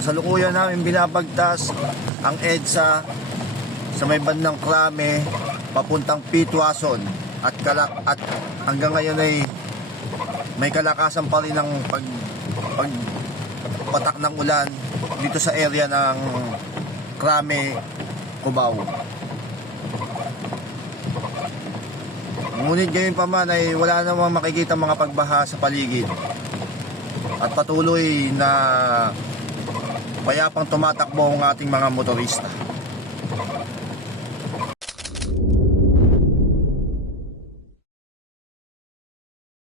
Kasalukuyan namin binabagtas ang EDSA sa may bandang Krame papuntang Pitwason at hanggang ngayon ay may kalakasan pa rin ng pagpatak ng ulan dito sa area ng Krame, Cubao. Ngunit gayon pa man ay wala namang makikita mga pagbaha sa paligid at patuloy na payapang tumatakbo ang ating mga motorista.